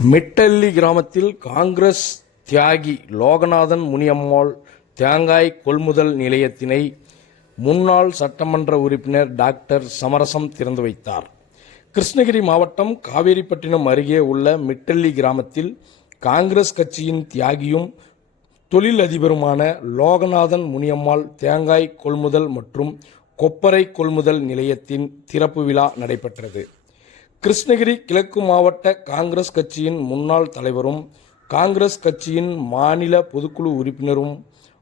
மிட்டல்லி கிராமத்தில் காங்கிரஸ் தியாகி லோகநாதன் முனியம்மாள் தேங்காய் கொள்முதல் நிலையத்தினை முன்னாள் சட்டமன்ற உறுப்பினர் டாக்டர் சமரசம் திறந்து வைத்தார். கிருஷ்ணகிரி மாவட்டம் காவேரிப்பட்டினம் அருகே உள்ள மிட்டல்லி கிராமத்தில் காங்கிரஸ் கட்சியின் தியாகியும் தொழிலதிபருமான லோகநாதன் முனியம்மாள் தேங்காய் கொள்முதல் மற்றும் கொப்பரை கொள்முதல் நிலையத்தின் திறப்பு விழா நடைபெற்றது. கிருஷ்ணகிரி கிழக்கு மாவட்ட காங்கிரஸ் கட்சியின் முன்னாள் தலைவரும் காங்கிரஸ் கட்சியின் மாநில பொதுக்குழு உறுப்பினரும்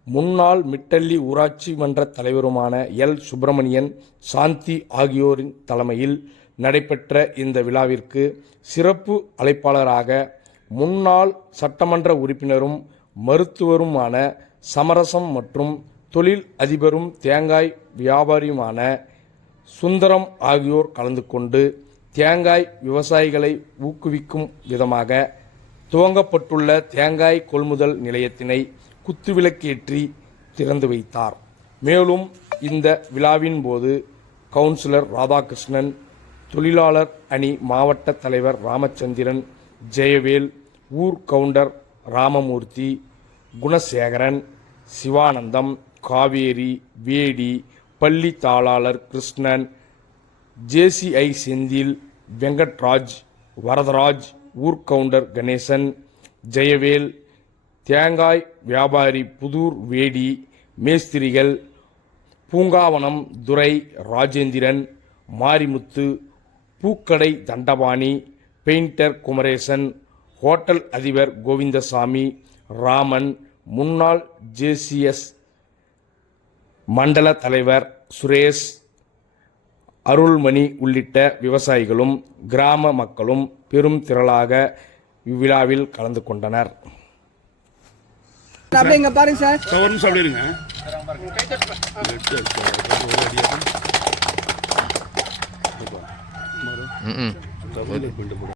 முன்னாள் மிட்டல்லி ஊராட்சி மன்ற தலைவருமான எல். சுப்பிரமணியன், சாந்தி ஆகியோரின் தலைமையில் நடைபெற்ற இந்த விழாவிற்கு சிறப்பு அழைப்பாளராக முன்னாள் சட்டமன்ற உறுப்பினரும் மருத்துவருமான சமரசம் மற்றும் தொழில் அதிபரும் தேங்காய் வியாபாரியுமான சுந்தரம் ஆகியோர் கலந்து கொண்டு தேங்காய் விவசாயிகளை ஊக்குவிக்கும் விதமாக துவங்கப்பட்டுள்ள தேங்காய் கொள்முதல் நிலையத்தினை குத்துவிளக்கேற்றி திறந்து வைத்தார். மேலும் இந்த விழாவின் போது கவுன்சிலர் ராதாகிருஷ்ணன், தொழிலாளர் அணி மாவட்ட தலைவர் ராமச்சந்திரன், ஜெயவேல், ஊர் கவுண்டர் ராமமூர்த்தி, குணசேகரன், சிவானந்தம், காவேரி, வேடி, பள்ளி தாளாளர் கிருஷ்ணன், ஜேசிஐ செந்தில், வெங்கட்ராஜ், வரதராஜ், ஊர்கவுண்டர் கணேசன், ஜெயவேல், தேங்காய் வியாபாரி புதூர் வேடி, மேஸ்திரிகள் பூங்காவனம் துரை, ராஜேந்திரன், மாரிமுத்து, பூக்கடை தண்டபாணி, பெயிண்டர் குமரேசன், ஹோட்டல் அதிபர் கோவிந்தசாமி, ராமன், முன்னாள் ஜேசிஎஸ் மண்டல தலைவர் சுரேஷ், அருள்மணி உள்ளிட்ட விவசாயிகளும் கிராம மக்களும் பெரும் திரளாக இவ்விழாவில் கலந்து கொண்டனர்.